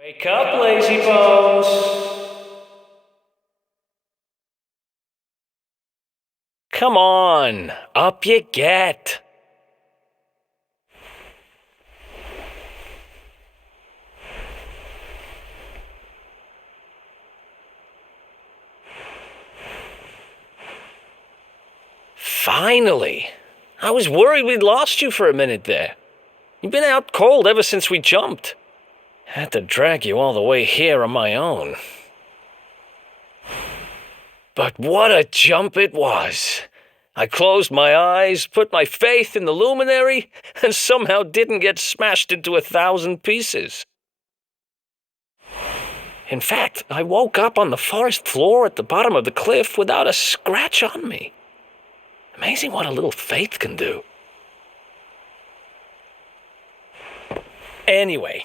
Wake up, lazy bones! Come on, up you get! Finally! I was worried we'd lost you for a minute there. You've been out cold ever since we jumped. Had to drag you all the way here on my own. But what a jump it was! I closed my eyes, put my faith in the luminary, and somehow didn't get smashed into 1,000 pieces. In fact, I woke up on the forest floor at the bottom of the cliff without a scratch on me. Amazing what a little faith can do. Anyway,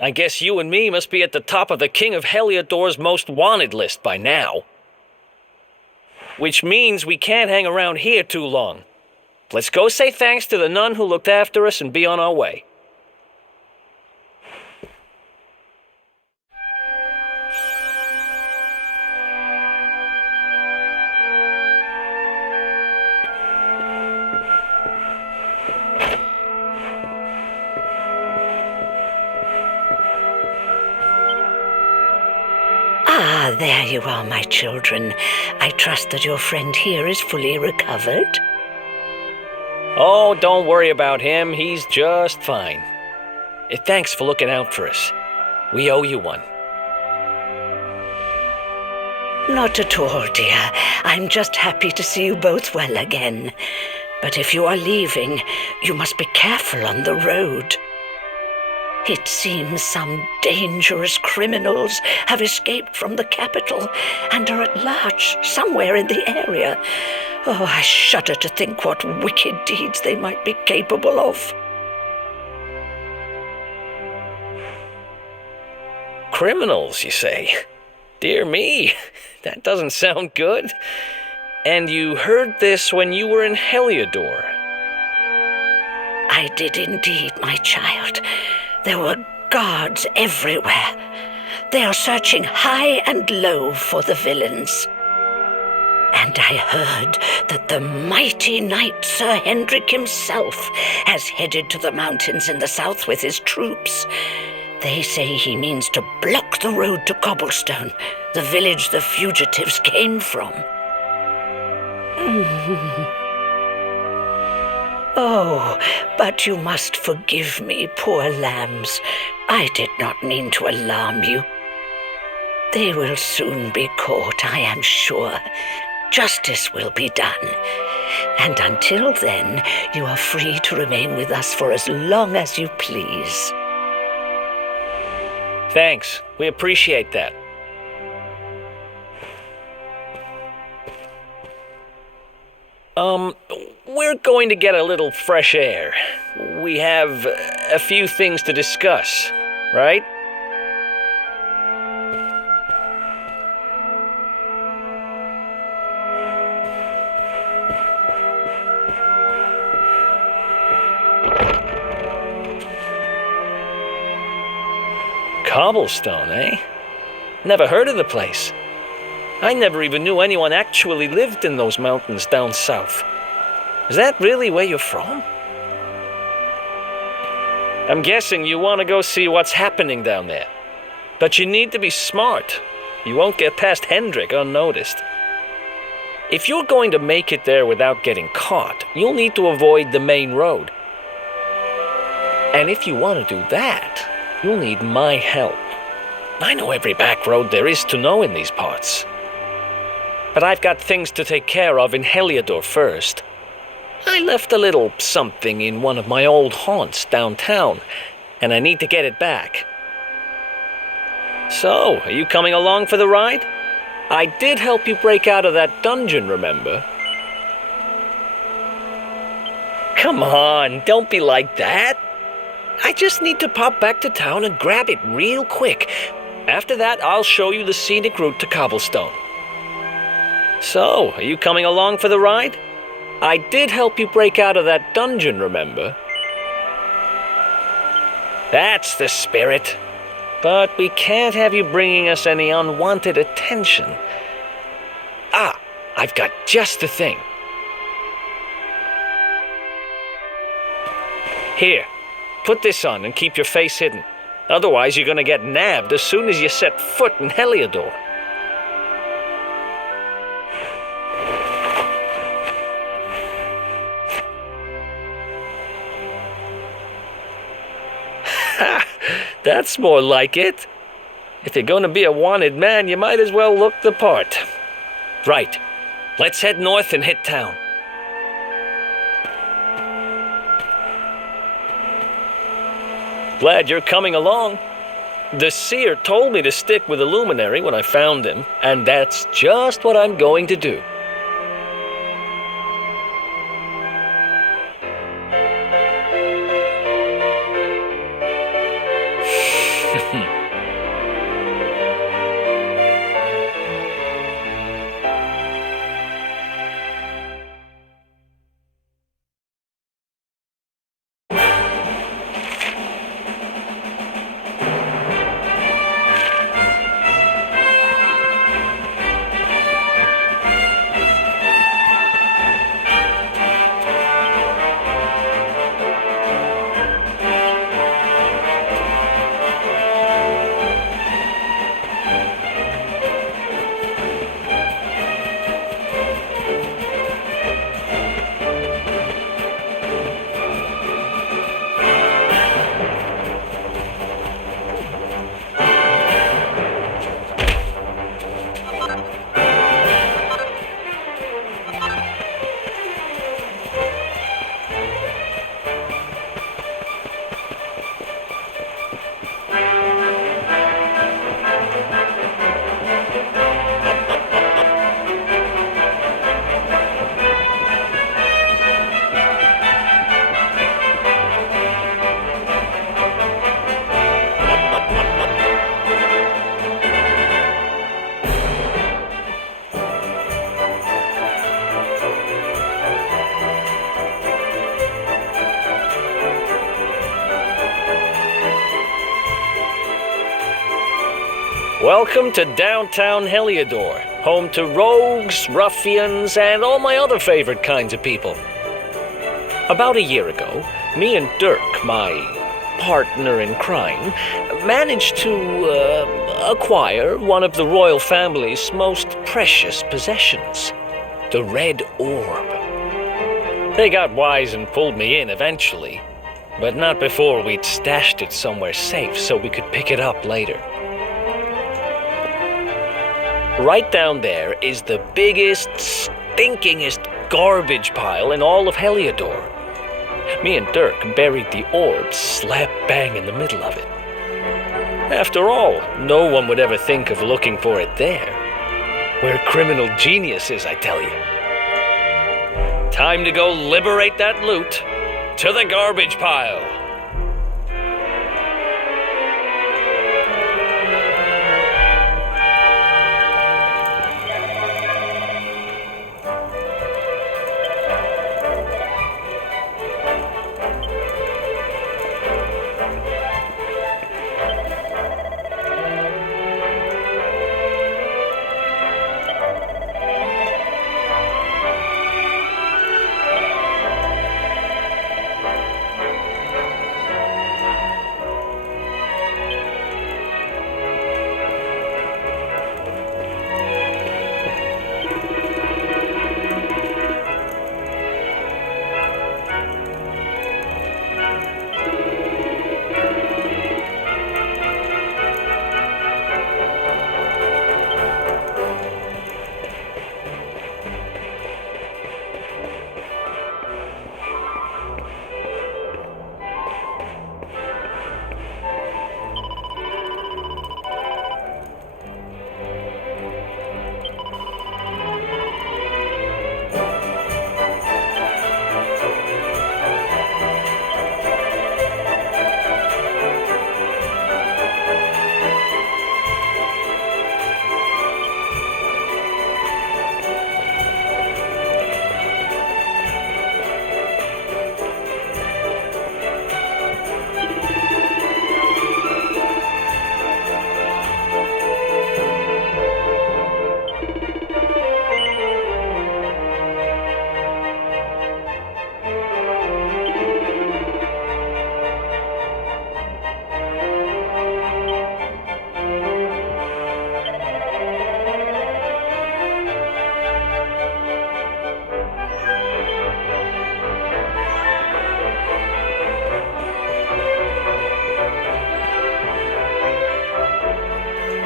I guess you and me must be at the top of the King of Heliodor's most wanted list by now. Which means we can't hang around here too long. Let's go say thanks to the nun who looked after us and be on our way. Ah, there you are, my children. I trust that your friend here is fully recovered. Oh, don't worry about him. He's just fine. Thanks for looking out for us. We owe you one. Not at all, dear. I'm just happy to see you both well again. But if you are leaving, you must be careful on the road. It seems some dangerous criminals have escaped from the capital and are at large somewhere in the area. Oh, I shudder to think what wicked deeds they might be capable of. Criminals, you say? Dear me, that doesn't sound good. And you heard this when you were in Heliodor? I did indeed, my child. There were guards everywhere. They are searching high and low for the villains. And I heard that the mighty knight Sir Hendrik himself has headed to the mountains in the south with his troops. They say he means to block the road to Cobblestone, the village the fugitives came from. Oh, but you must forgive me, poor lambs. I did not mean to alarm you. They will soon be caught, I am sure. Justice will be done. And until then, you are free to remain with us for as long as you please. Thanks. We appreciate that. We're going to get a little fresh air. We have a few things to discuss, right? Cobblestone, eh? Never heard of the place. I never even knew anyone actually lived in those mountains down south. Is that really where you're from? I'm guessing you want to go see what's happening down there. But you need to be smart. You won't get past Hendrik unnoticed. If you're going to make it there without getting caught, you'll need to avoid the main road. And if you want to do that, you'll need my help. I know every back road there is to know in these parts. But I've got things to take care of in Heliodor first. I left a little something in one of my old haunts downtown, and I need to get it back. So, are you coming along for the ride? I did help you break out of that dungeon, remember? Come on, don't be like that. I just need to pop back to town and grab it real quick. After that, I'll show you the scenic route to Cobblestone. So, are you coming along for the ride? I did help you break out of that dungeon, remember? That's the spirit. But we can't have you bringing us any unwanted attention. Ah, I've got just the thing. Here, put this on and keep your face hidden. Otherwise, you're gonna get nabbed as soon as you set foot in Heliodor. Ha! That's more like it. If you're gonna be a wanted man, you might as well look the part. Right. Let's head north and hit town. Glad you're coming along. The seer told me to stick with the luminary when I found him, and that's just what I'm going to do. Welcome to downtown Heliodor, home to rogues, ruffians, and all my other favorite kinds of people. About a year ago, me and Dirk, my partner in crime, managed to acquire one of the royal family's most precious possessions, the Red Orb. They got wise and pulled me in eventually, but not before we'd stashed it somewhere safe so we could pick it up later. Right down there is the biggest, stinkingest garbage pile in all of Heliodor. Me and Dirk buried the orb slap bang in the middle of it. After all, no one would ever think of looking for it there. We're criminal geniuses, I tell you. Time to go liberate that loot. To the garbage pile.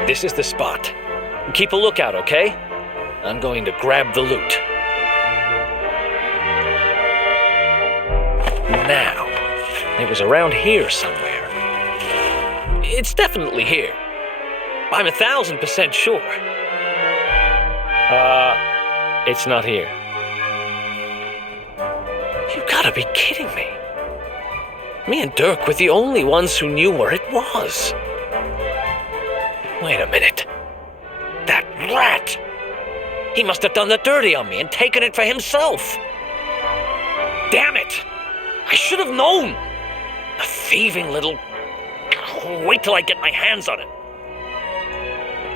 This is the spot. Keep a lookout, okay? I'm going to grab the loot. Now, it was around here somewhere. It's definitely here. I'm 1,000% sure. It's not here. You gotta be kidding me. Me and Dirk were the only ones who knew where it was. Wait a minute. That rat! He must have done the dirty on me and taken it for himself. Damn it! I should have known! A thieving little... Wait till I get my hands on it.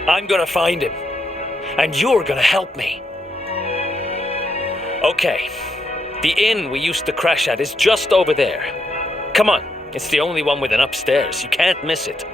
I'm gonna find him. And you're gonna help me. Okay. The inn we used to crash at is just over there. Come on. It's the only one with an upstairs. You can't miss it.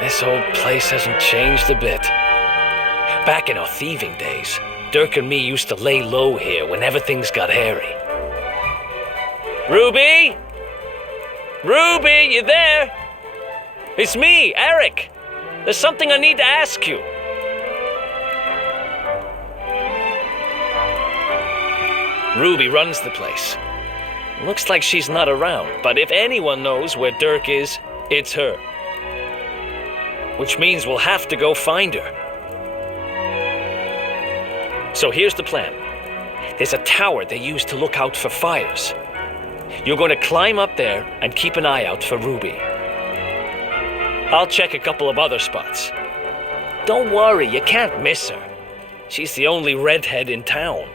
This whole place hasn't changed a bit. Back in our thieving days, Dirk and me used to lay low here whenever things got hairy. Ruby? Ruby, you there? It's me, Erik. There's something I need to ask you. Ruby runs the place. Looks like she's not around, but if anyone knows where Dirk is, it's her. Which means we'll have to go find her. So here's the plan. There's a tower they use to look out for fires. You're going to climb up there and keep an eye out for Ruby. I'll check a couple of other spots. Don't worry, you can't miss her. She's the only redhead in town.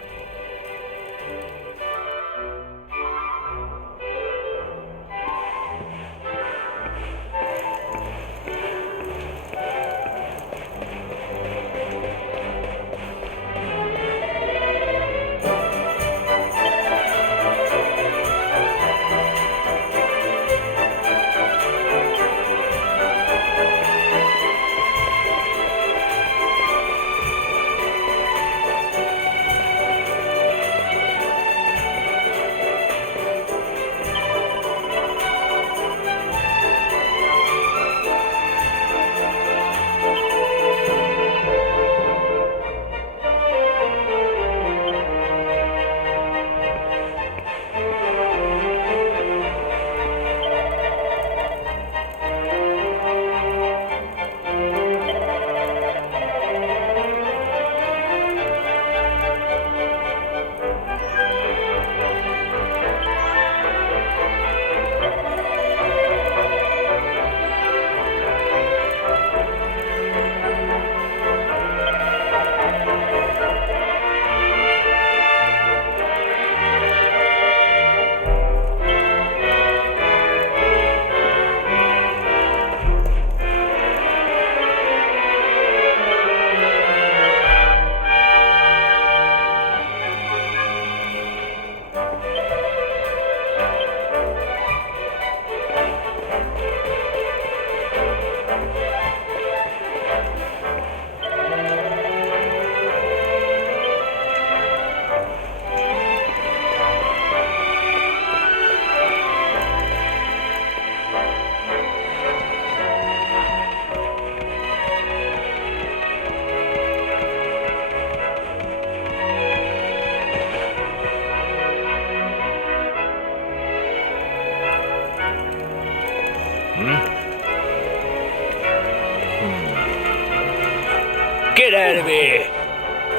Get out of here!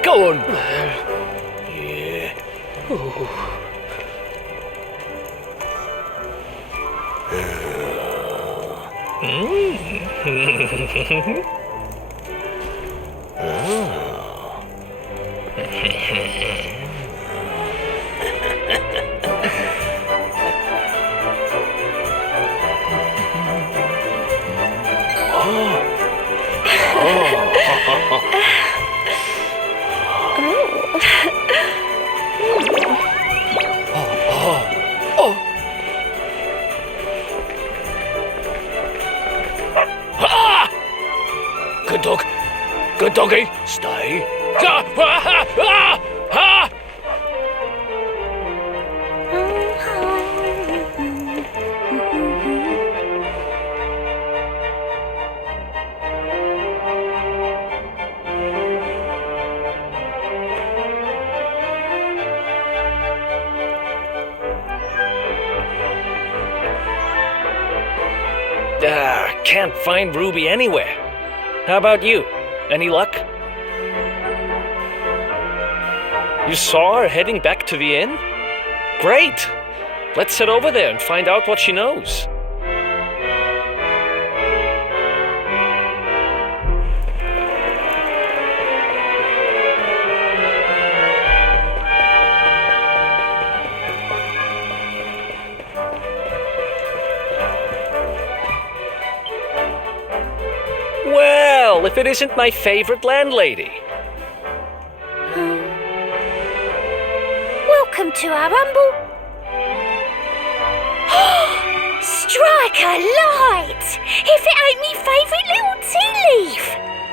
Go on! Yeah. Good dog. Good doggy. Stay. Can't find Ruby anywhere. How about you? Any luck? You saw her heading back to the inn? Great! Let's head over there and find out what she knows. Well, if it isn't my favorite landlady. Welcome to our humble... Strike a light! If it ain't me favourite little tea leaf!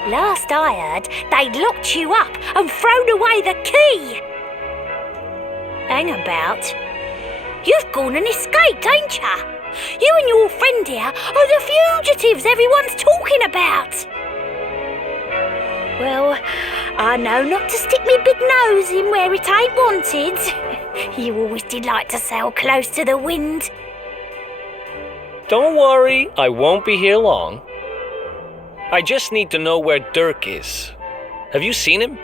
Last I heard, they'd locked you up and thrown away the key. Hang about. You've gone and escaped, ain't ya? You and your friend here are the fugitives everyone's talking about. Well, I know not to stick me big nose in where it ain't wanted. You always did like to sail close to the wind. Don't worry, I won't be here long. I just need to know where Dirk is. Have you seen him?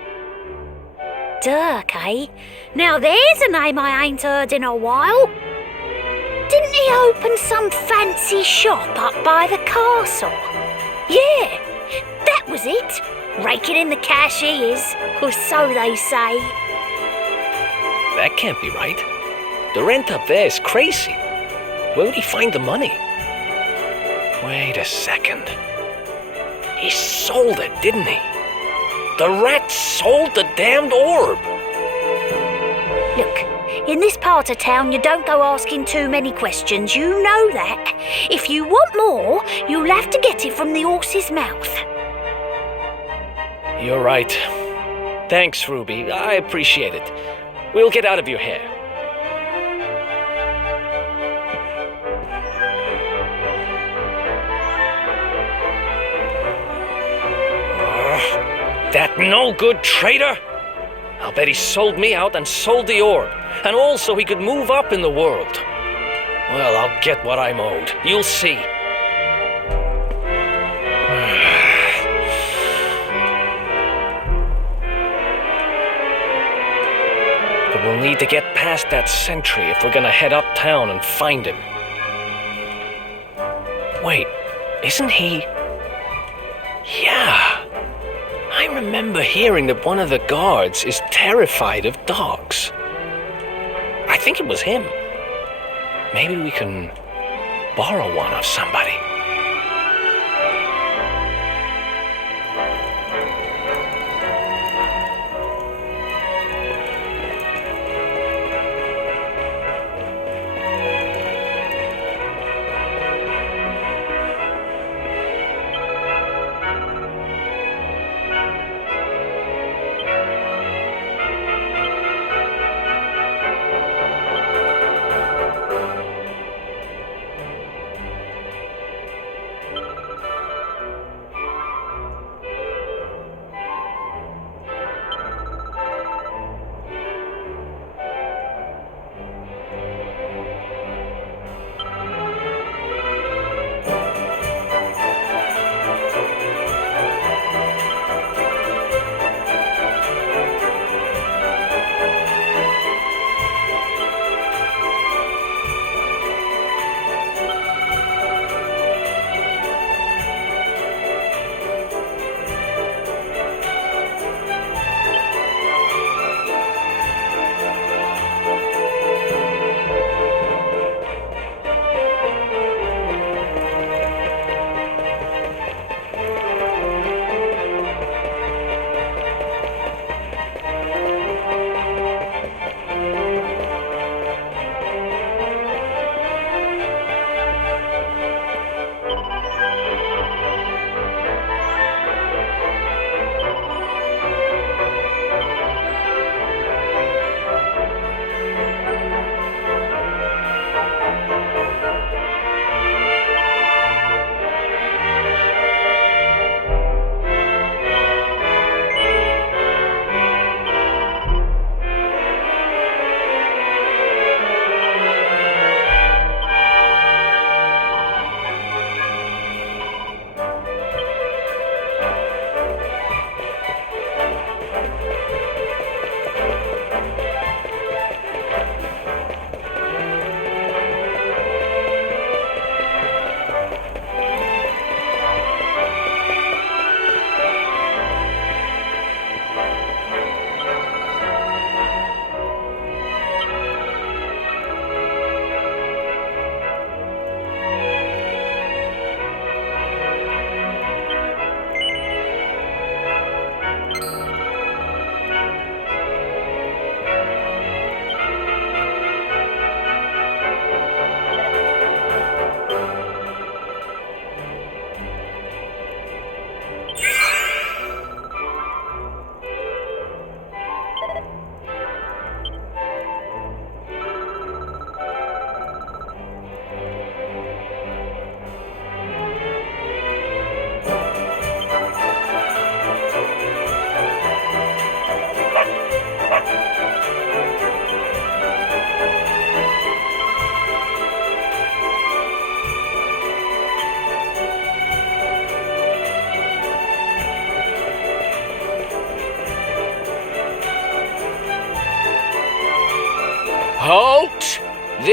Dirk, eh? Now there's a name I ain't heard in a while. Didn't he open some fancy shop up by the castle? Yeah, that was it. Raking in the cash he is, or so they say. That can't be right. The rent up there is crazy. Where would he find the money? Wait a second. He sold it, didn't he? The rat sold the damned orb. Look, in this part of town you don't go asking too many questions, you know that. If you want more, you'll have to get it from the horse's mouth. You're right. Thanks, Ruby. I appreciate it. We'll get out of your hair. That no-good traitor! I'll bet he sold me out and sold the orb. And also he could move up in the world. Well, I'll get what I'm owed. You'll see. But we'll need to get past that sentry if we're gonna head uptown and find him. Wait, isn't he... Yeah. I remember hearing that one of the guards is terrified of dogs. I think it was him. Maybe we can borrow one of somebody.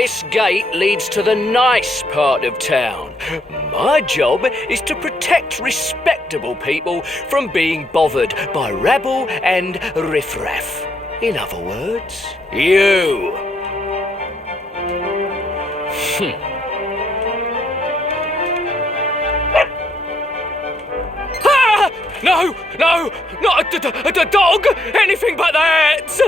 This gate leads to the nice part of town. My job is to protect respectable people from being bothered by rabble and riffraff. In other words, you. Ah! No, not a dog! Anything but that!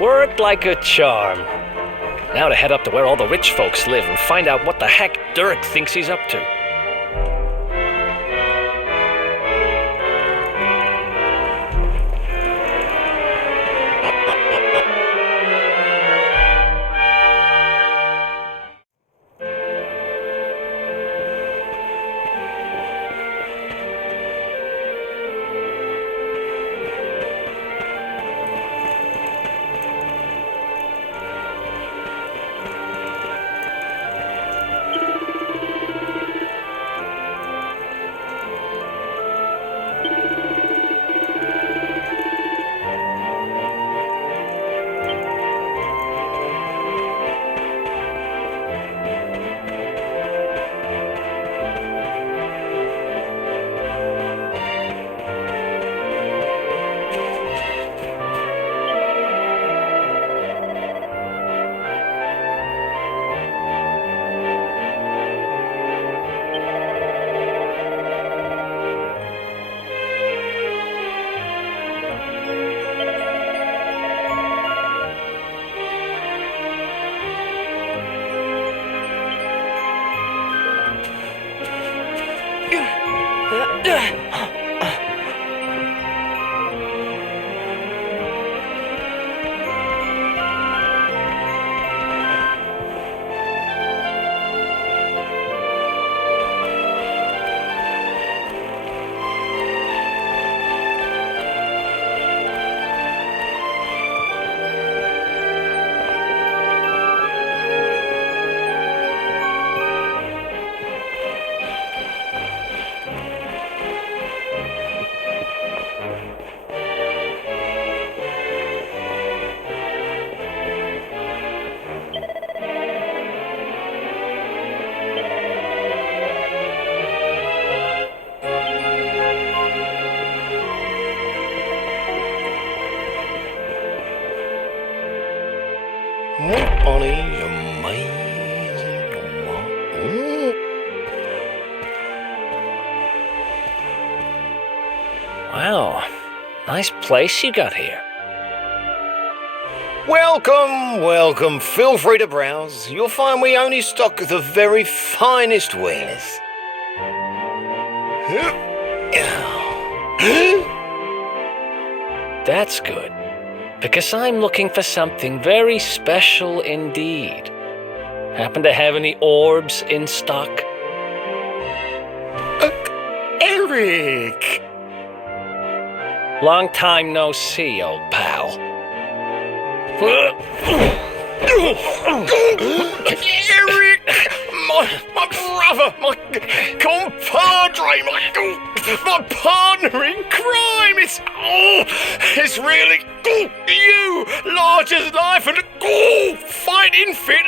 Worked like a charm. Now to head up to where all the rich folks live and find out what the heck Dirk thinks he's up to. Wow, nice place you got here. Welcome. Feel free to browse. You'll find we only stock the very finest wares. That's good, because I'm looking for something very special indeed. Happen to have any orbs in stock? Erik! Long time no see, old pal. Erik! My brother, my compadre, my partner in crime! It's really you, large as life and fighting fit.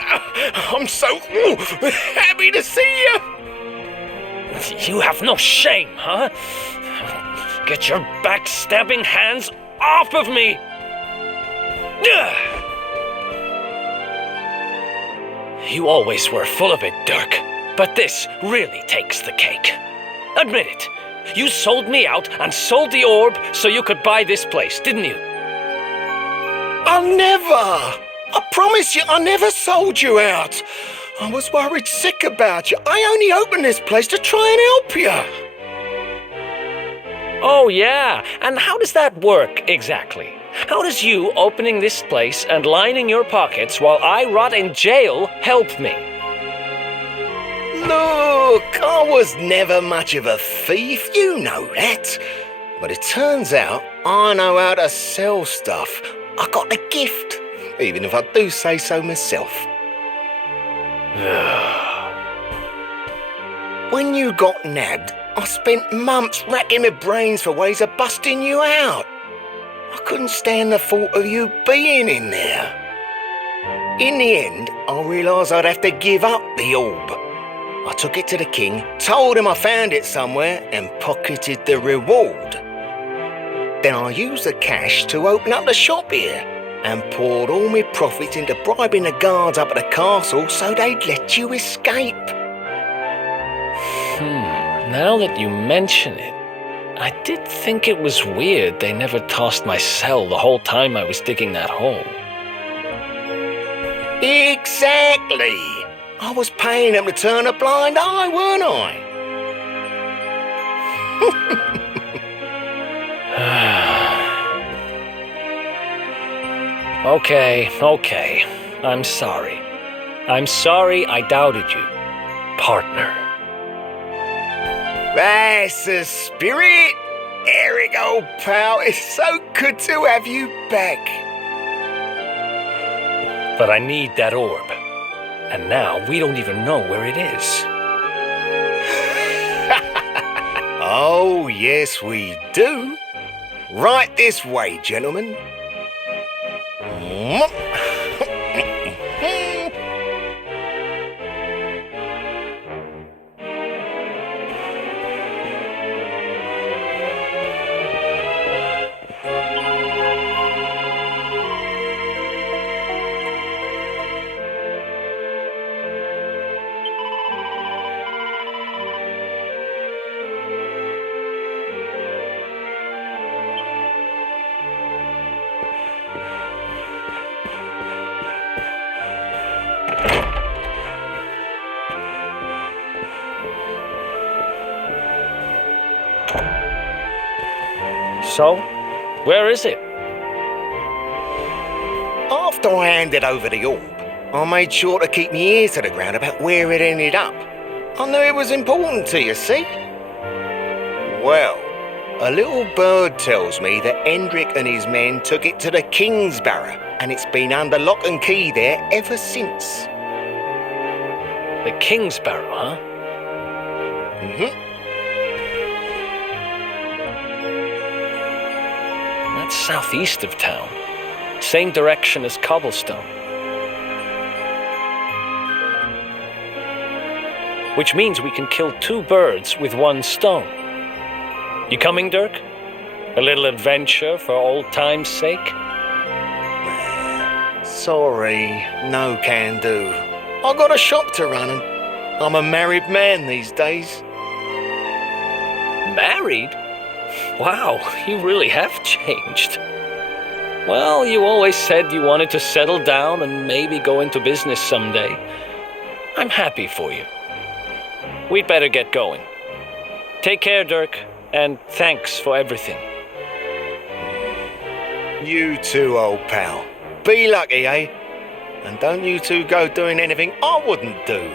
I'm so happy to see you. You have no shame, huh? Get your backstabbing hands off of me! You always were full of it, Dirk, but this really takes the cake. Admit it, you sold me out and sold the orb so you could buy this place, didn't you? I promise you, I never sold you out. I was worried sick about you. I only opened this place to try and help you. Oh, yeah. And how does that work exactly? How does you opening this place and lining your pockets while I rot in jail help me? Look, I was never much of a thief, you know that. But it turns out I know how to sell stuff. I got a gift, even if I do say so myself. When you got nabbed, I spent months racking my brains for ways of busting you out. I couldn't stand the thought of you being in there. In the end, I realised I'd have to give up the orb. I took it to the king, told him I found it somewhere, and pocketed the reward. Then I used the cash to open up the shop here, and poured all my profits into bribing the guards up at the castle so they'd let you escape. Now that you mention it, I did think it was weird they never tossed my cell the whole time I was digging that hole. Exactly! I was paying them to turn a blind eye, weren't I? Okay. I'm sorry. I'm sorry I doubted you, partner. That's the spirit! Erik, old pal, it's so good to have you back. But I need that orb. And now we don't even know where it is. Oh, yes, we do. Right this way, gentlemen. So, where is it? After I handed over the orb, I made sure to keep my ears to the ground about where it ended up. I knew it was important to you, see? Well, a little bird tells me that Hendrik and his men took it to the Kingsbarrow, and it's been under lock and key there ever since. The Kingsbarrow, huh? That's southeast of town. Same direction as Cobblestone. Which means we can kill two birds with one stone. You coming, Dirk? A little adventure for old time's sake? Sorry, no can do. I got a shop to run and I'm a married man these days. Married? Wow, you really have changed. Well, you always said you wanted to settle down and maybe go into business someday. I'm happy for you. We'd better get going. Take care, Dirk, and thanks for everything. You too, old pal. Be lucky, eh? And don't you two go doing anything I wouldn't do.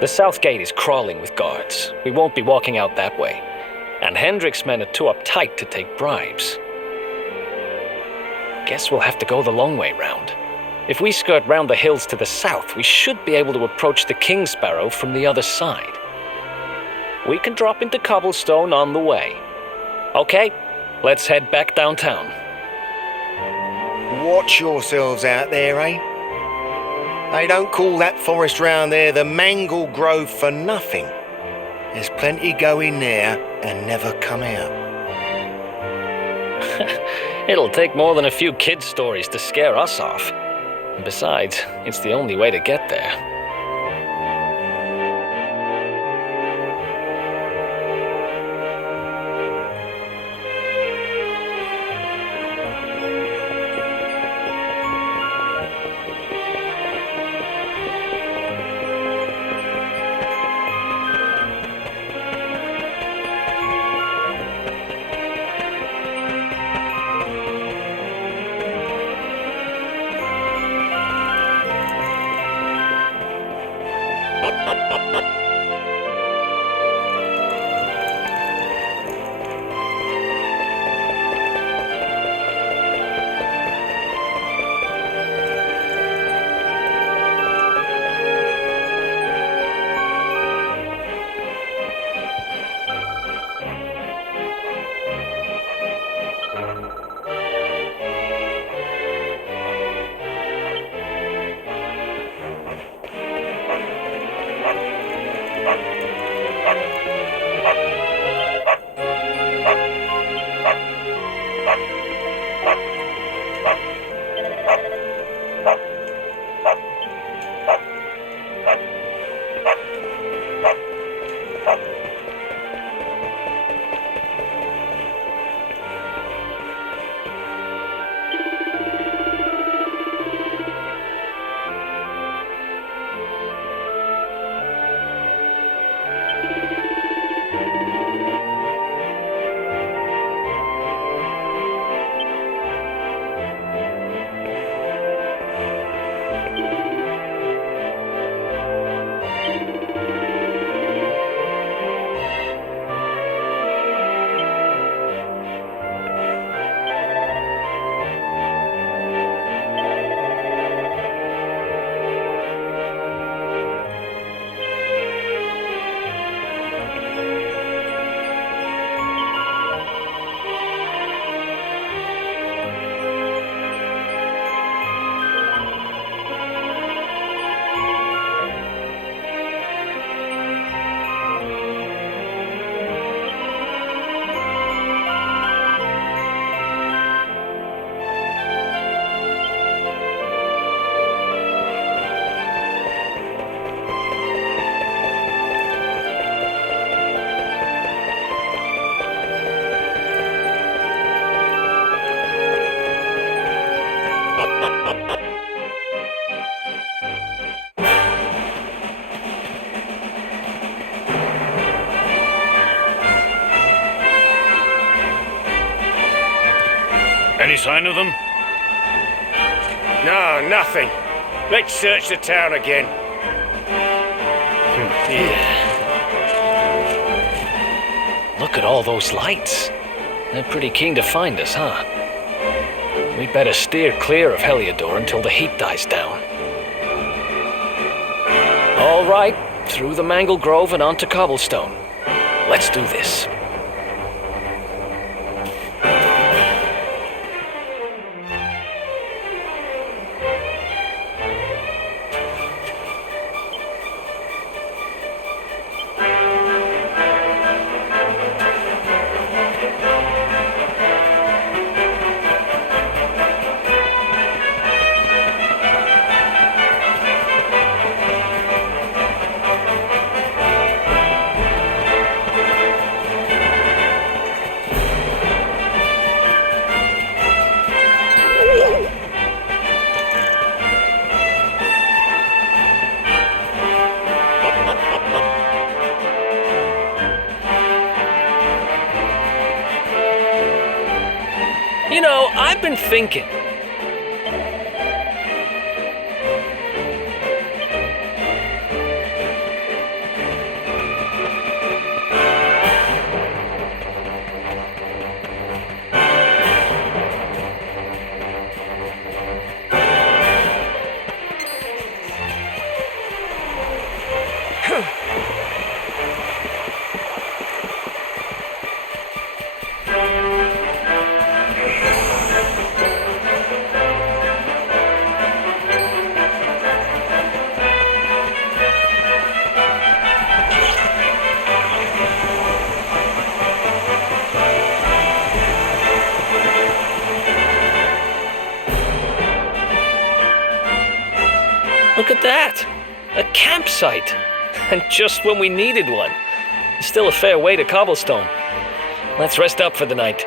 The south gate is crawling with guards. We won't be walking out that way. And Hendrik's men are too uptight to take bribes. Guess we'll have to go the long way round. If we skirt round the hills to the south, we should be able to approach the Kingsbarrow from the other side. We can drop into Cobblestone on the way. Okay, let's head back downtown. Watch yourselves out there, eh? They don't call that forest round there the Manglegrove for nothing. There's plenty go in there and never come out. It'll take more than a few kid stories to scare us off. And besides, it's the only way to get there. Any sign of them? No, nothing. Let's search the town again. Look at all those lights. They're pretty keen to find us, huh? We'd better steer clear of Heliodor until the heat dies down. All right, through the Manglegrove and onto Cobblestone. Let's do this. You know, I've been thinking. Look at that! A campsite! And just when we needed one. Still a fair way to Cobblestone. Let's rest up for the night.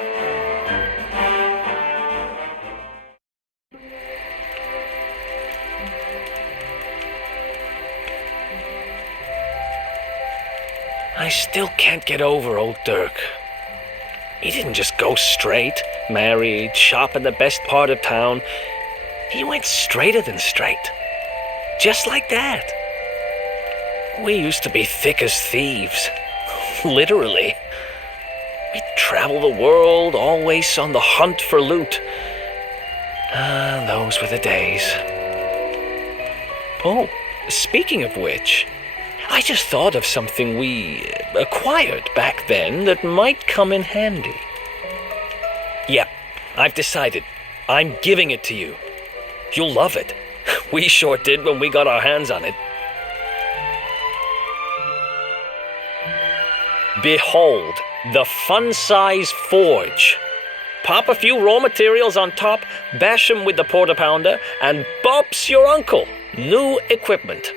I still can't get over old Dirk. He didn't just go straight, married, shop in the best part of town. He went straighter than straight. Just like that. We used to be thick as thieves. Literally. We'd travel the world, always on the hunt for loot. Those were the days. Oh, speaking of which, I just thought of something we acquired back then that might come in handy. Yeah, I've decided. I'm giving it to you. You'll love it. We sure did when we got our hands on it. Behold, the fun-size forge. Pop a few raw materials on top, bash 'em with the porta-pounder, and bop's your uncle. New equipment.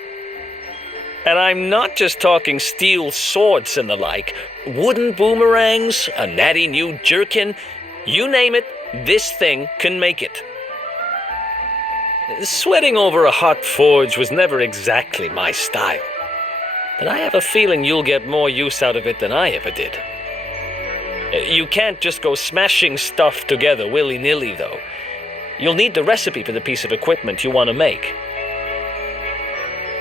And I'm not just talking steel swords and the like. Wooden boomerangs, a natty new jerkin. You name it, this thing can make it. Sweating over a hot forge was never exactly my style. But I have a feeling you'll get more use out of it than I ever did. You can't just go smashing stuff together willy-nilly, though. You'll need the recipe for the piece of equipment you want to make.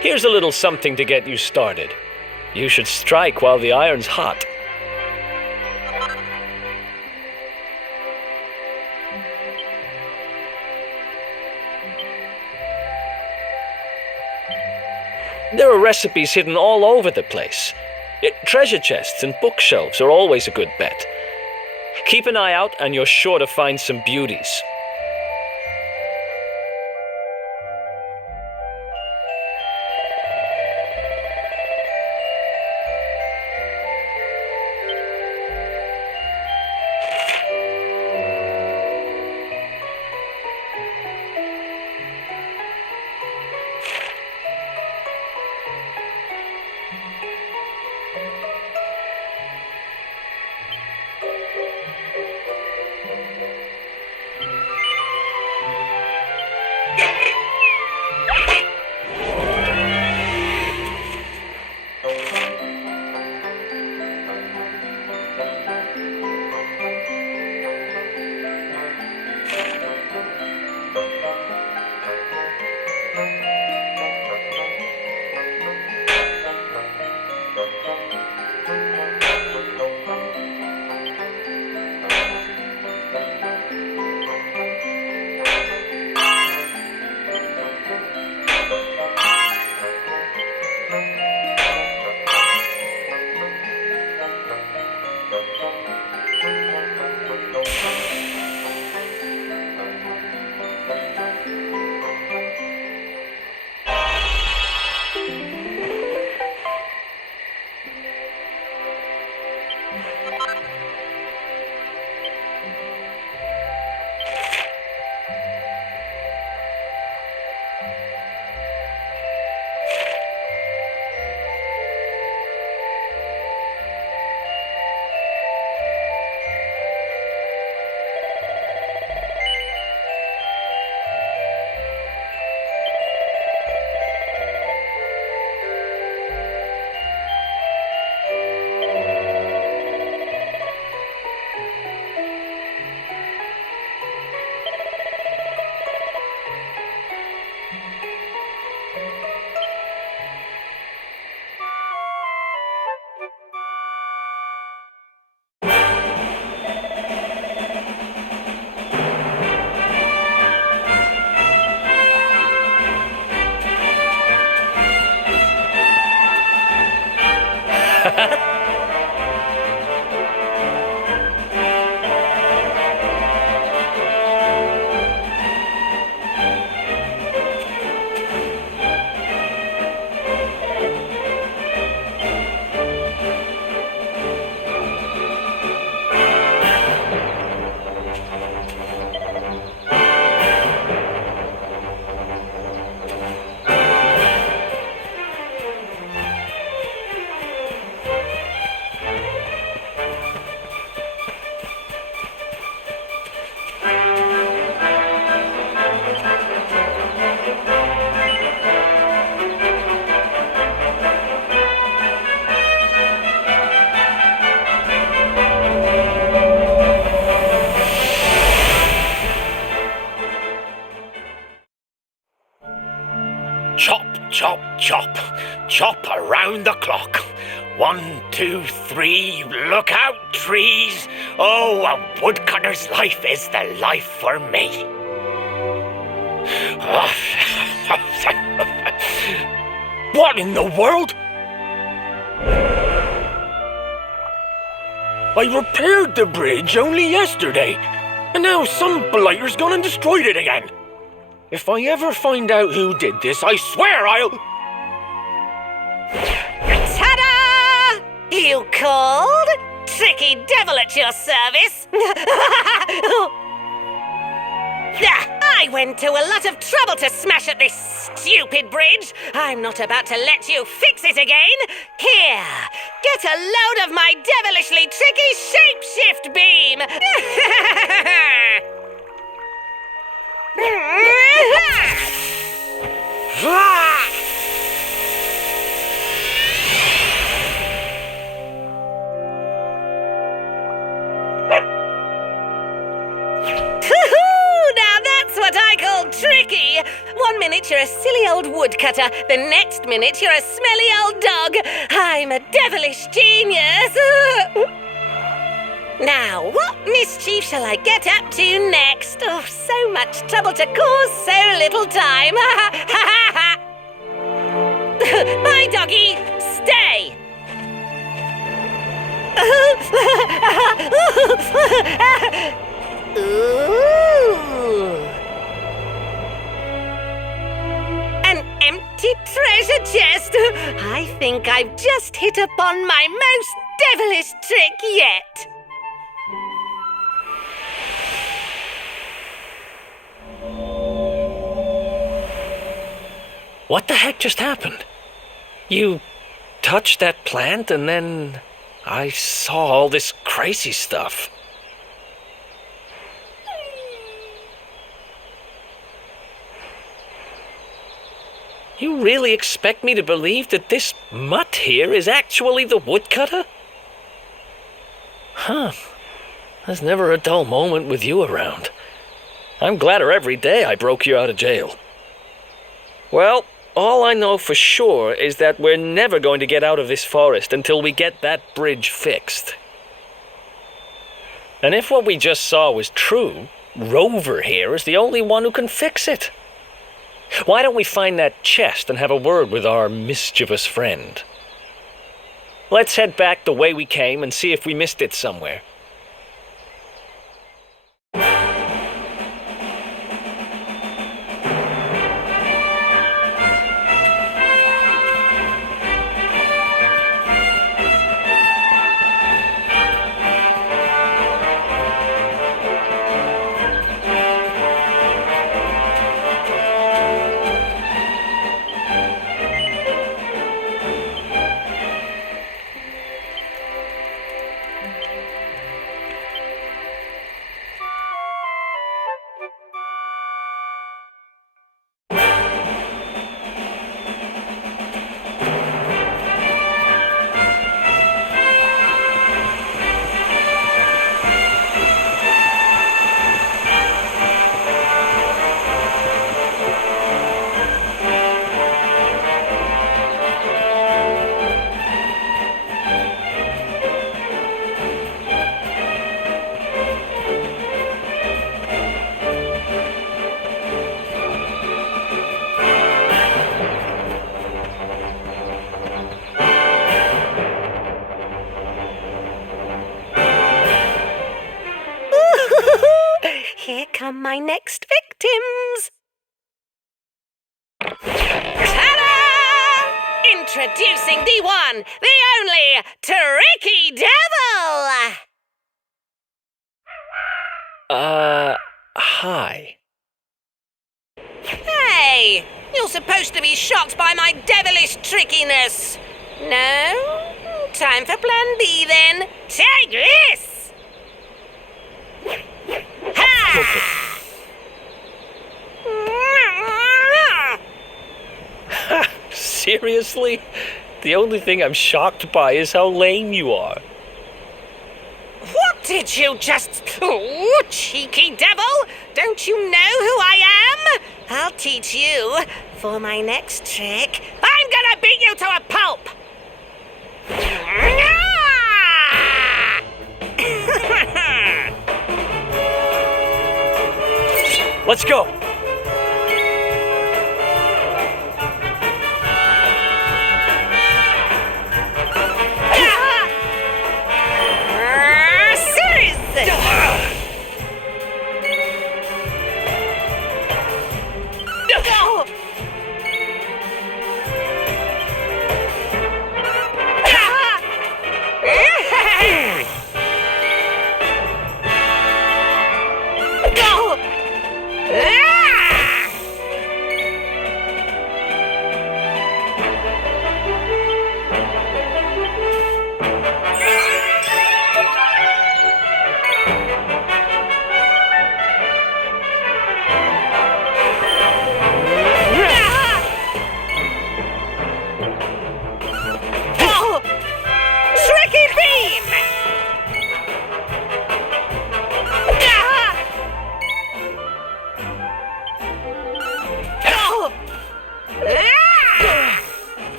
Here's a little something to get you started. You should strike while the iron's hot. There are recipes hidden all over the place. Treasure chests and bookshelves are always a good bet. Keep an eye out and you're sure to find some beauties. chop around the clock. 1, 2, 3, look out, trees. Oh, a woodcutter's life is the life for me. What in the world? I repaired the bridge only yesterday, and now some blighter's gone and destroyed it again. If I ever find out who did this, I swear I'll... Ta-da! You called? Tricky devil at your service. I went to a lot of trouble to smash at this stupid bridge. I'm not about to let you fix it again. Here, get a load of my devilishly tricky shapeshift beam. Now that's what I call tricky. 1 minute you're a silly old woodcutter, the next minute you're a smelly old dog. I'm a devilish genius. Now, what mischief shall I get up to next? Oh, so much trouble to cause so little time. Bye, doggy. Stay. Ooh. An empty treasure chest. I think I've just hit upon my most devilish trick yet. What the heck just happened? You touched that plant and then I saw all this crazy stuff. You really expect me to believe that this mutt here is actually the woodcutter? Huh. There's never a dull moment with you around. I'm gladder every day I broke you out of jail. Well, all I know for sure is that we're never going to get out of this forest until we get that bridge fixed. And if what we just saw was true, Rover here is the only one who can fix it. Why don't we find that chest and have a word with our mischievous friend? Let's head back the way we came and see if we missed it somewhere. Here come my next victims. Ta-da! Introducing the one, the only, Tricky Devil! Hi. Hey, you're supposed to be shocked by my devilish trickiness. No? Time for plan B then. Take this! Ha! Seriously? The only thing I'm shocked by is how lame you are. What did you just... Oh, cheeky devil! Don't you know who I am? I'll teach you. For my next trick, I'm gonna beat beat you to a pulp! Let's go.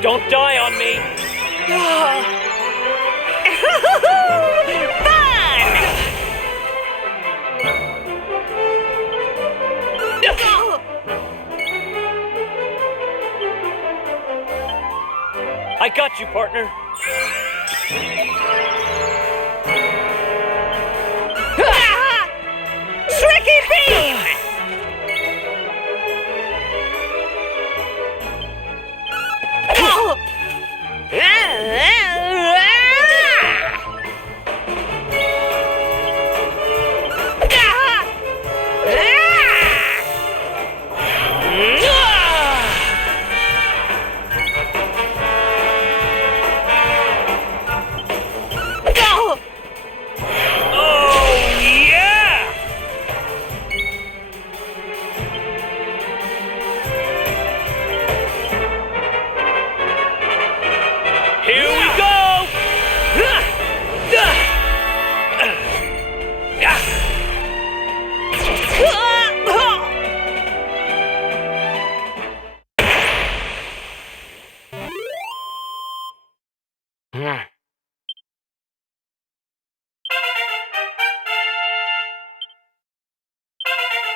Don't die on me! I got you, partner. Tricky beam!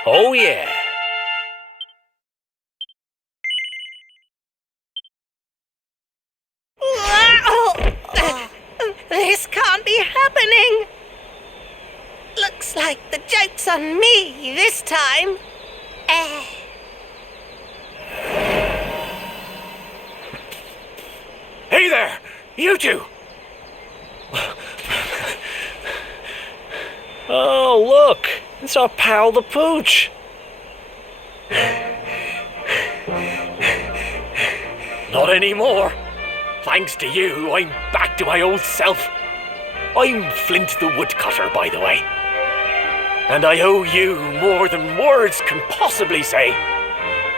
Oh, yeah. This can't be happening. Looks like the joke's on me this time. Hey there, you two! Oh, look. It's our pal the Pooch. Not anymore. Thanks to you, I'm back to my old self. I'm Flint the Woodcutter, by the way. And I owe you more than words can possibly say.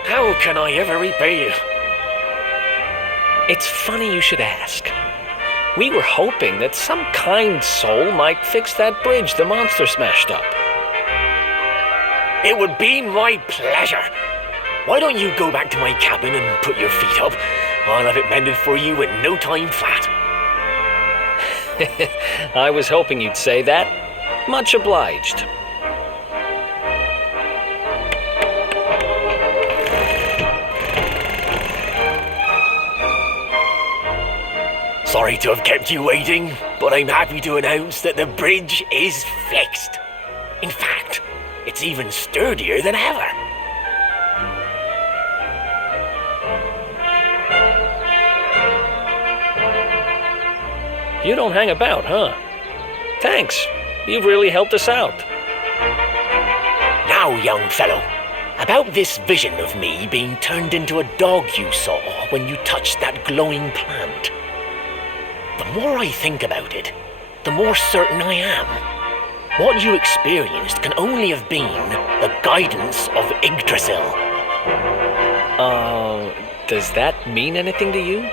How can I ever repay you? It's funny you should ask. We were hoping that some kind soul might fix that bridge the monster smashed up. It would be my pleasure. Why don't you go back to my cabin and put your feet up? I'll have it mended for you in no time flat. I was hoping you'd say that. Much obliged. Sorry to have kept you waiting, but I'm happy to announce that the bridge is fixed. In fact, it's even sturdier than ever. You don't hang about, huh? Thanks. You've really helped us out. Now, young fellow, about this vision of me being turned into a dog you saw when you touched that glowing plant. The more I think about it, the more certain I am. What you experienced can only have been the guidance of Yggdrasil. Does that mean anything to you?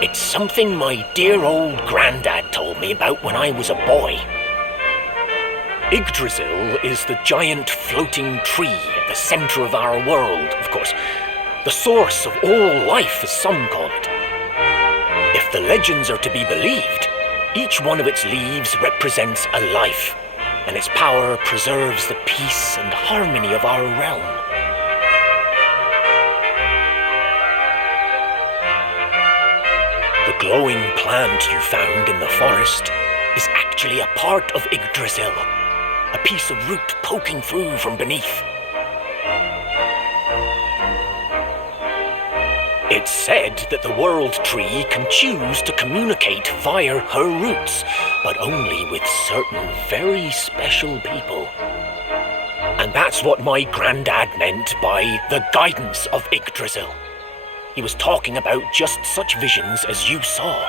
It's something my dear old granddad told me about when I was a boy. Yggdrasil is the giant floating tree at the center of our world, of course. The source of all life, as some call it. If the legends are to be believed, each one of its leaves represents a life, and its power preserves the peace and harmony of our realm. The glowing plant you found in the forest is actually a part of Yggdrasil, a piece of root poking through from beneath. It's said that the World Tree can choose to communicate via her roots, but only with certain very special people. And that's what my granddad meant by the guidance of Yggdrasil. He was talking about just such visions as you saw.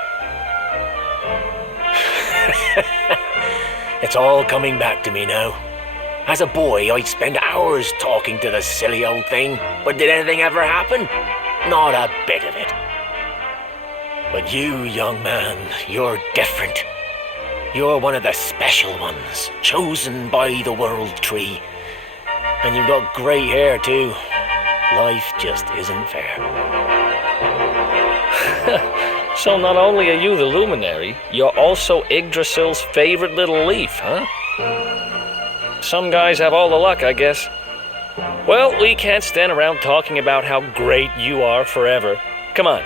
It's all coming back to me now. As a boy, I'd spend hours talking to the silly old thing, but did anything ever happen? Not a bit of it. But you, young man, you're different. You're one of the special ones, chosen by the World Tree. And you've got great hair, too. Life just isn't fair. So not only are you the luminary, you're also Yggdrasil's favorite little leaf, huh? Some guys have all the luck, I guess. Well, we can't stand around talking about how great you are forever. Come on.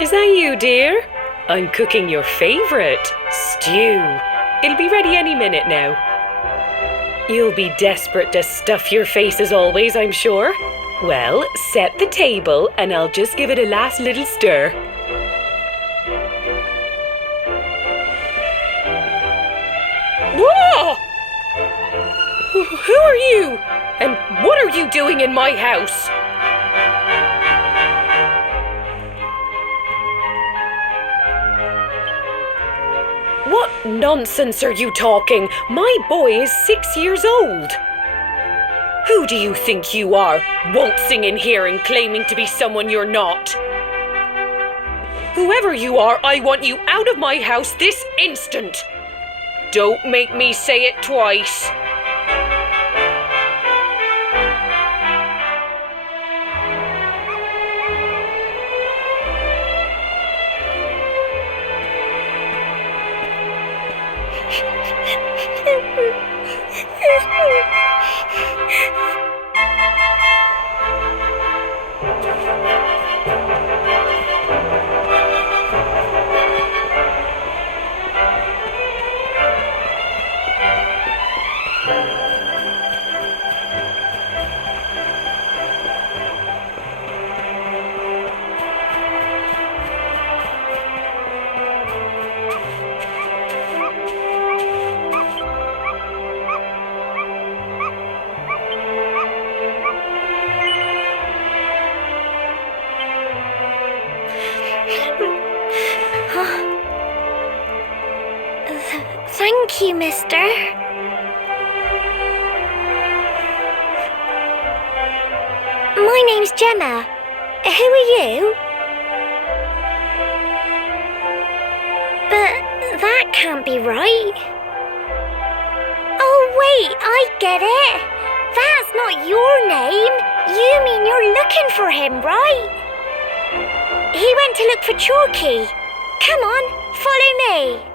Is that you, dear? I'm cooking your favourite, stew. It'll be ready any minute now. You'll be desperate to stuff your face as always, I'm sure. Well, set the table and I'll just give it a last little stir. Whoa! Who are you? And what are you doing in my house? What nonsense are you talking? My boy is 6 years old. Who do you think you are, waltzing in here and claiming to be someone you're not? Whoever you are, I want you out of my house this instant. Don't make me say it twice. Thank you, mister. My name's Gemma. Who are you? But that can't be right. Oh, wait, I get it. That's not your name. You mean you're looking for him, right? He went to look for Chalky. Come on, follow me.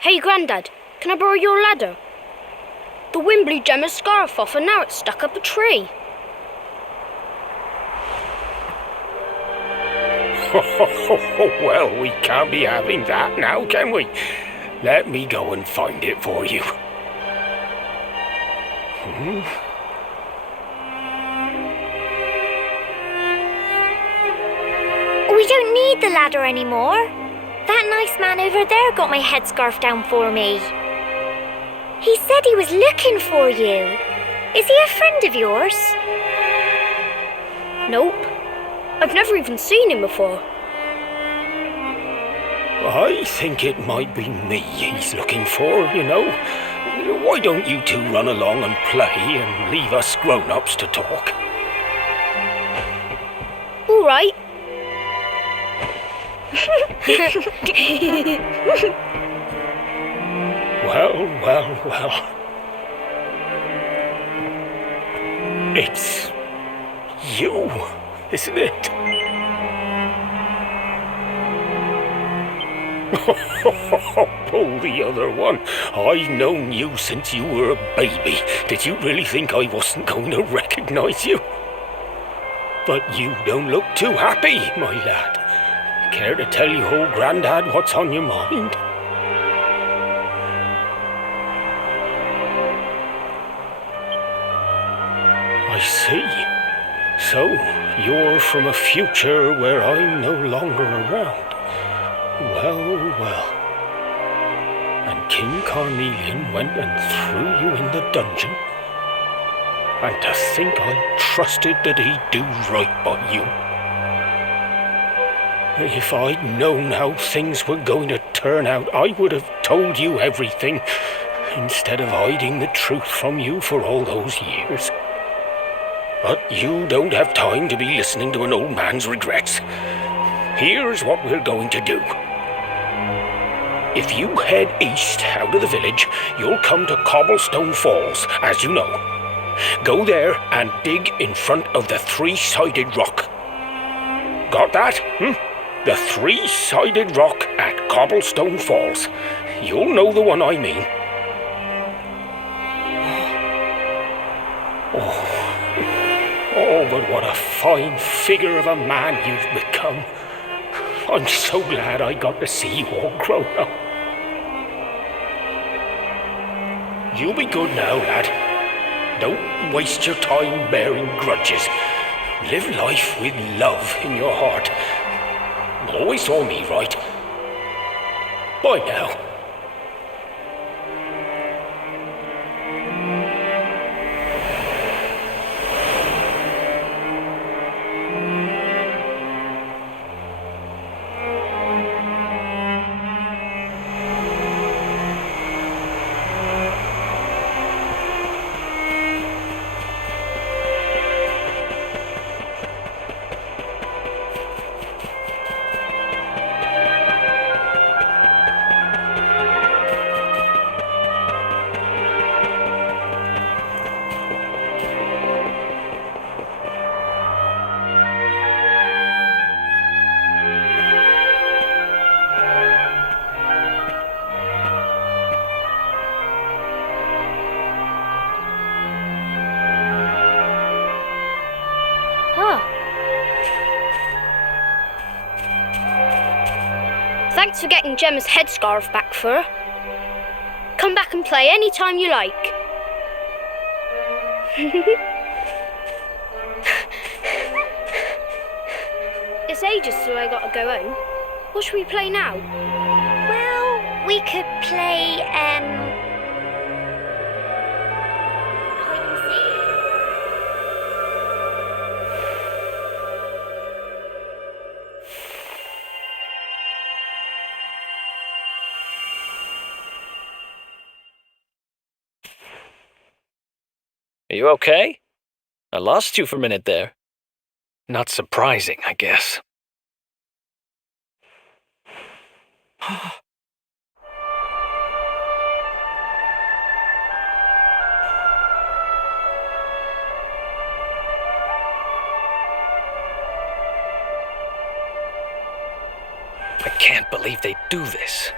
Hey, Grandad, can I borrow your ladder? The wind blew Gemma's scarf off and now it's stuck up a tree. Well, we can't be having that now, can we? Let me go and find it for you. We don't need the ladder anymore. That nice man over there got my headscarf down for me. He said he was looking for you. Is he a friend of yours? Nope. I've never even seen him before. I think it might be me he's looking for, you know. Why don't you two run along and play and leave us grown-ups to talk? All right. Well. It's you, isn't it? Pull the other one. I've known you since you were a baby. Did you really think I wasn't going to recognize you? But you don't look too happy, my lad. Care to tell your old Grandad what's on your mind? I see. So, you're from a future where I'm no longer around. Well. And King Carnelian went and threw you in the dungeon? And to think I trusted that he'd do right by you. If I'd known how things were going to turn out, I would have told you everything, instead of hiding the truth from you for all those years. But you don't have time to be listening to an old man's regrets. Here's what we're going to do. If you head east out of the village, you'll come to Cobblestone Falls, as you know. Go there and dig in front of the three-sided rock. Got that? The three-sided rock at Cobblestone Falls. You'll know the one I mean. Oh, but what a fine figure of a man you've become. I'm so glad I got to see you all grown up. You be good now, lad. Don't waste your time bearing grudges. Live life with love in your heart. Always saw me right. Bye now. Thanks for getting Gemma's headscarf back for her. Come back and play any time you like. It's ages till I gotta go home. What should we play now? Well, we could play, hide and seek. Are you okay? I lost you for a minute there. Not surprising, I guess. I can't believe they do this.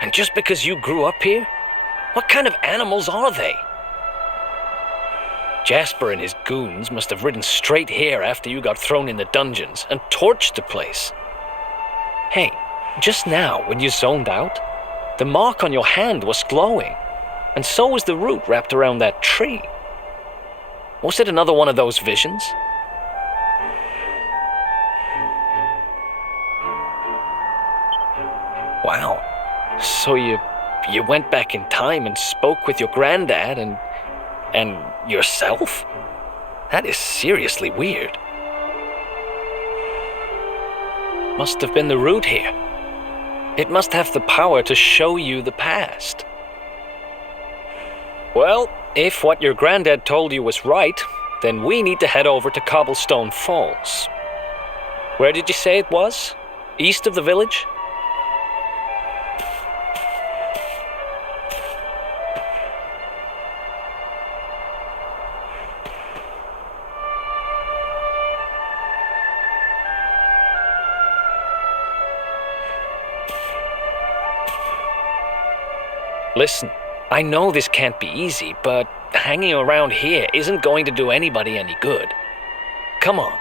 And just because you grew up here? What kind of animals are they? Jasper and his goons must have ridden straight here after you got thrown in the dungeons and torched the place. Hey, just now when you zoned out, the mark on your hand was glowing, and so was the root wrapped around that tree. Was it another one of those visions? Wow. So you went back in time and spoke with your granddad and yourself? That is seriously weird. must have been the root here. It must have the power to show you the past. Well, if what your granddad told you was right, then we need to head over to Cobblestone Falls. Where did you say it was? East of the village? Listen, I know this can't be easy, but hanging around here isn't going to do anybody any good. Come on.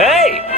Hey!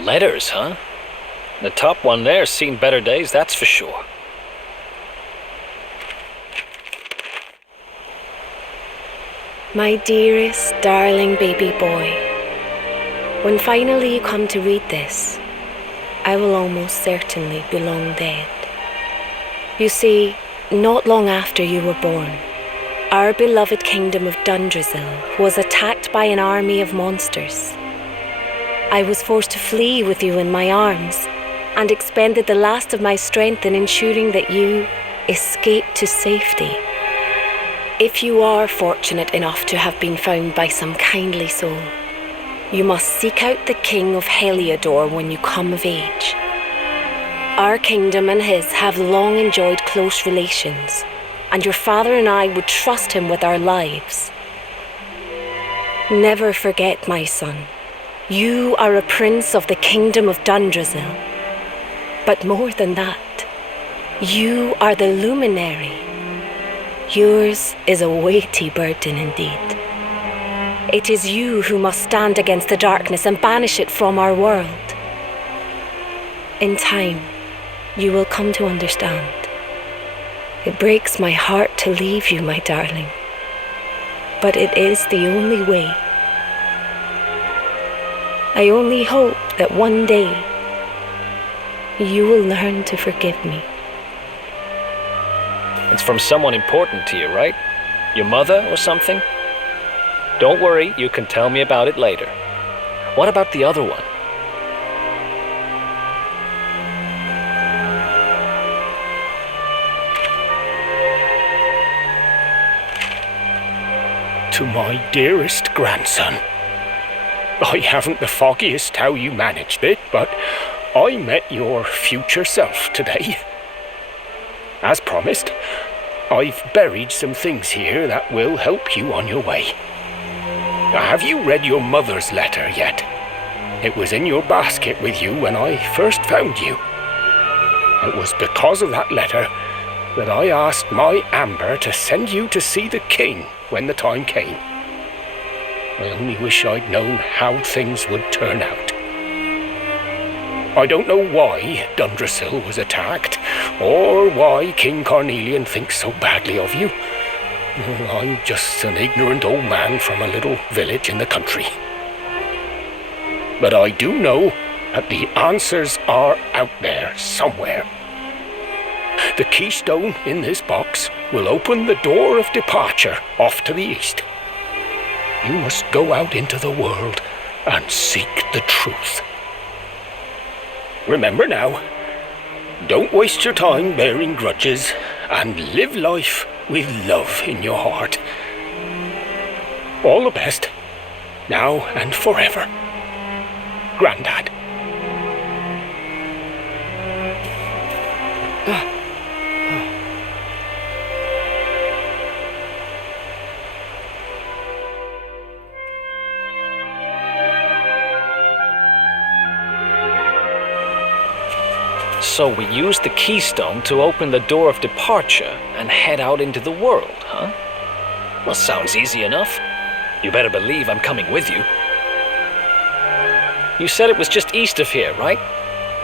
Letters, huh? The top one there's seen better days, that's for sure. My dearest, darling baby boy, when finally you come to read this, I will almost certainly be long dead. You see, not long after you were born, our beloved kingdom of Dundrasil was attacked by an army of monsters. I was forced to flee with you in my arms and expended the last of my strength in ensuring that you escaped to safety. If you are fortunate enough to have been found by some kindly soul, you must seek out the king of Heliodor when you come of age. Our kingdom and his have long enjoyed close relations, and your father and I would trust him with our lives. Never forget, my son, you are a prince of the kingdom of Dundrasil. But more than that, you are the luminary. Yours is a weighty burden indeed. It is you who must stand against the darkness and banish it from our world. In time, you will come to understand. It breaks my heart to leave you, my darling, but it is the only way. I only hope that one day you will learn to forgive me. It's from someone important to you, right? Your mother or something? Don't worry, you can tell me about it later. What about the other one? To my dearest grandson. I haven't the foggiest how you managed it, but I met your future self today. As promised, I've buried some things here that will help you on your way. Have you read your mother's letter yet? It was in your basket with you when I first found you. It was because of that letter that I asked my Amber to send you to see the king when the time came. I only wish I'd known how things would turn out. I don't know why Dundrasil was attacked, or why King Carnelian thinks so badly of you. I'm just an ignorant old man from a little village in the country. But I do know that the answers are out there somewhere. The keystone in this box will open the door of departure off to the east. You must go out into the world and seek the truth. Remember now, don't waste your time bearing grudges and live life with love in your heart. All the best, now and forever. Grandad. So we used the keystone to open the door of departure and head out into the world, huh? Well, sounds easy enough. You better believe I'm coming with you. You said it was just east of here, right?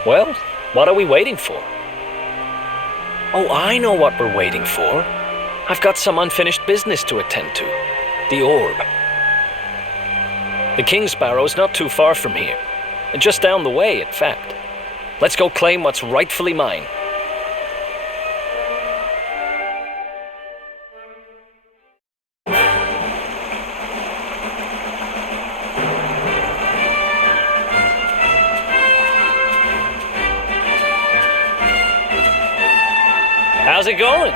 Well, what are we waiting for? Oh, I know what we're waiting for. I've got some unfinished business to attend to. The orb. The Kingsbarrow is not too far from here. Just down the way, in fact. Let's go claim what's rightfully mine. How's it going?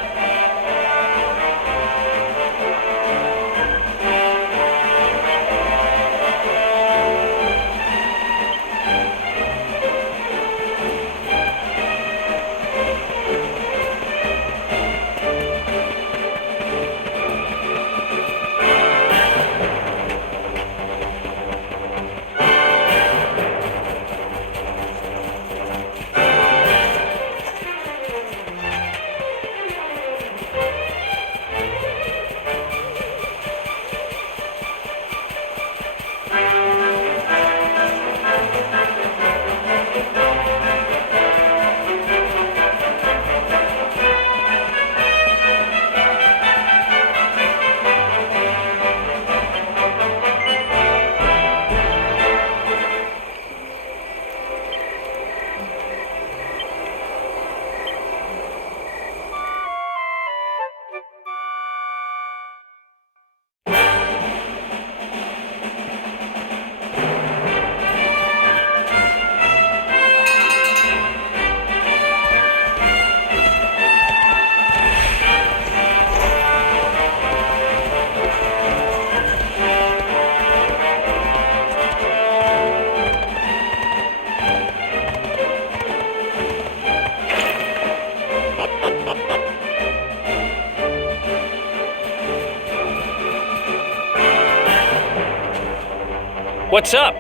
What's up?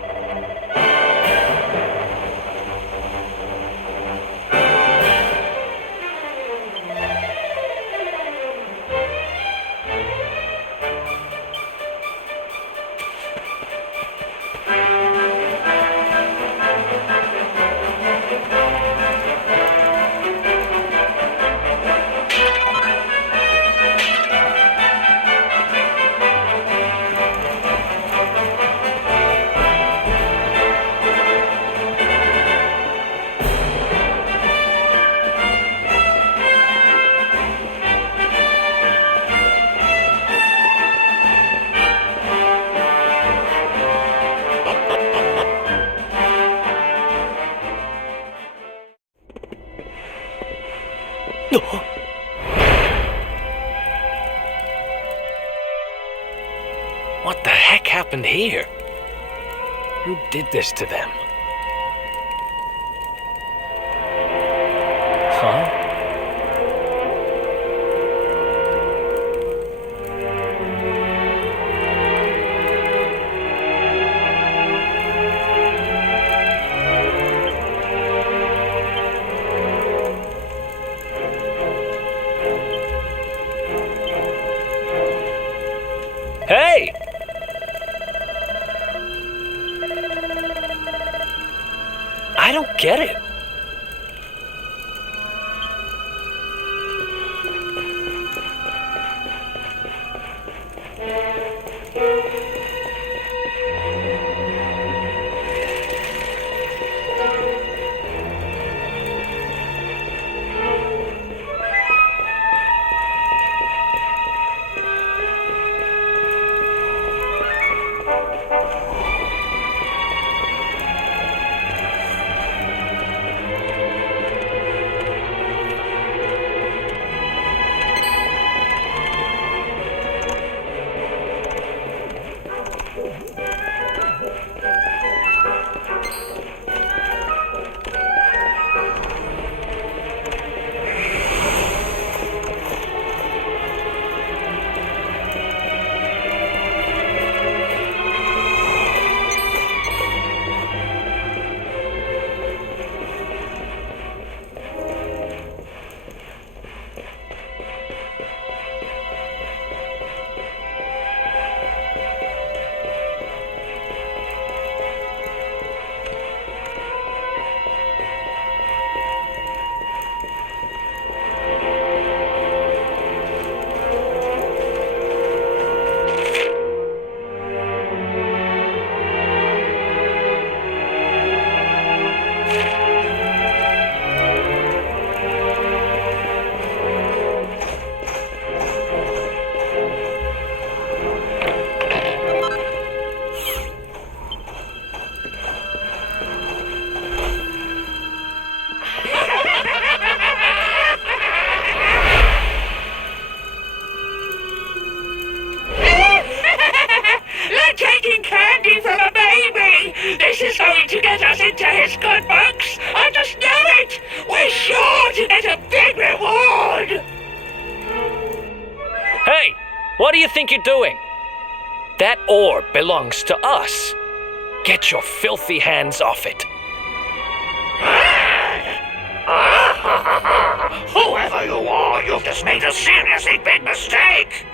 What the heck happened here? Who did this to them? Huh? Hey! I don't get it. Hey! What do you think you're doing? That orb belongs to us. Get your filthy hands off it. Whoever you are, you've just made a seriously big mistake!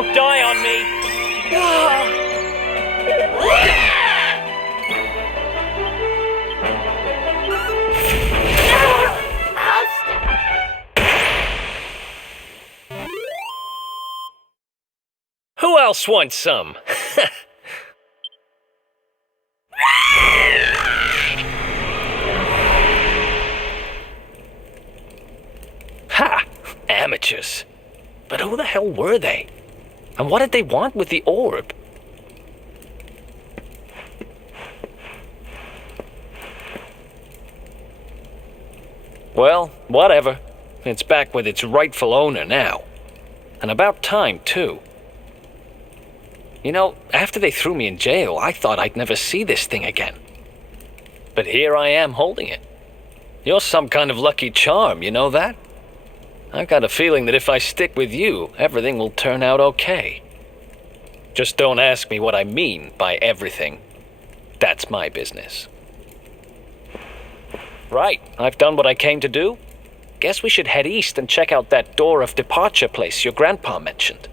Don't die on me! Who else wants some? Ha! Amateurs. But who the hell were they? And what did they want with the orb? Well, whatever. It's back with its rightful owner now. And about time, too. You know, after they threw me in jail, I thought I'd never see this thing again. But here I am holding it. You're some kind of lucky charm, you know that? I've got a feeling that if I stick with you, everything will turn out okay. Just don't ask me what I mean by everything. That's my business. Right, I've done what I came to do. Guess we should head east and check out that door of departure place your grandpa mentioned.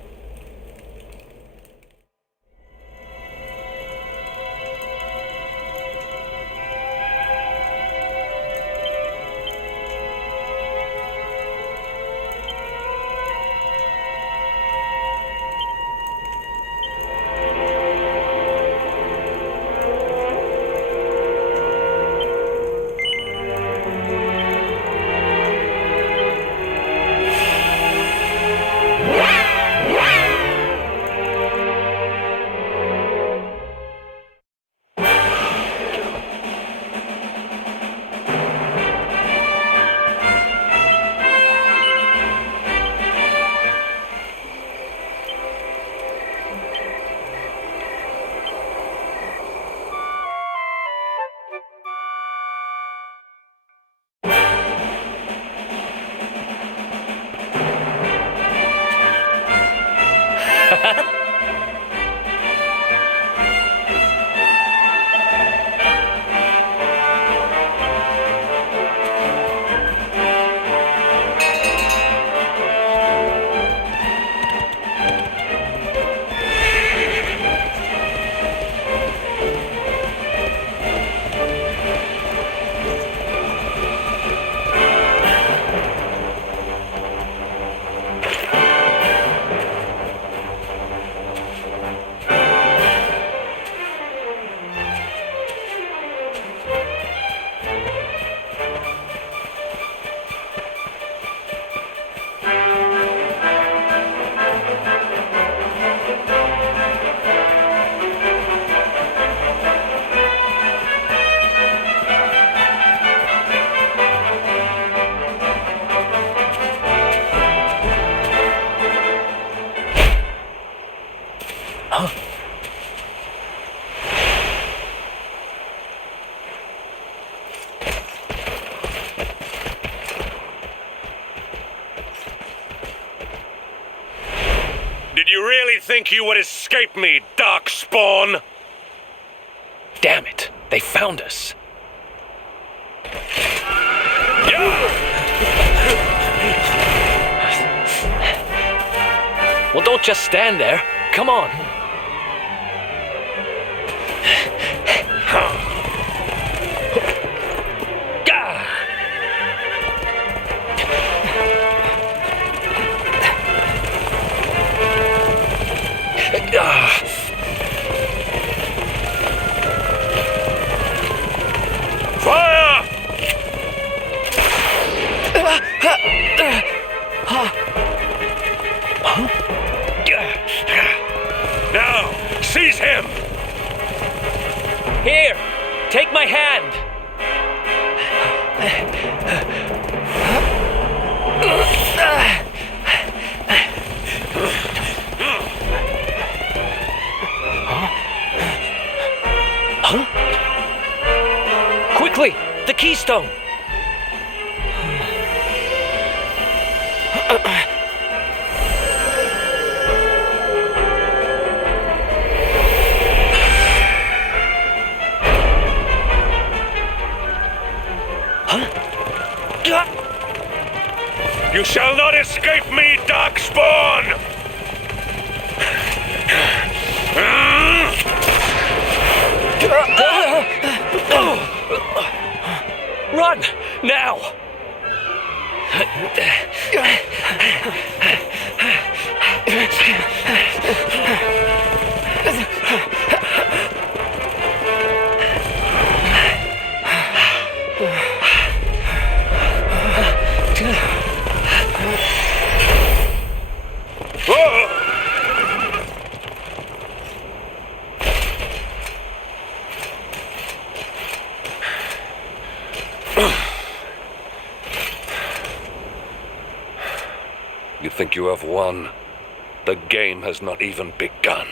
Did you really think you would escape me, Darkspawn? Damn it, they found us. Well, don't just stand there. Come on. Now, seize him! Here, take my hand. Huh? Quickly, the keystone. You shall not escape me, Darkspawn! Run! Now! You think you have won? The game has not even begun.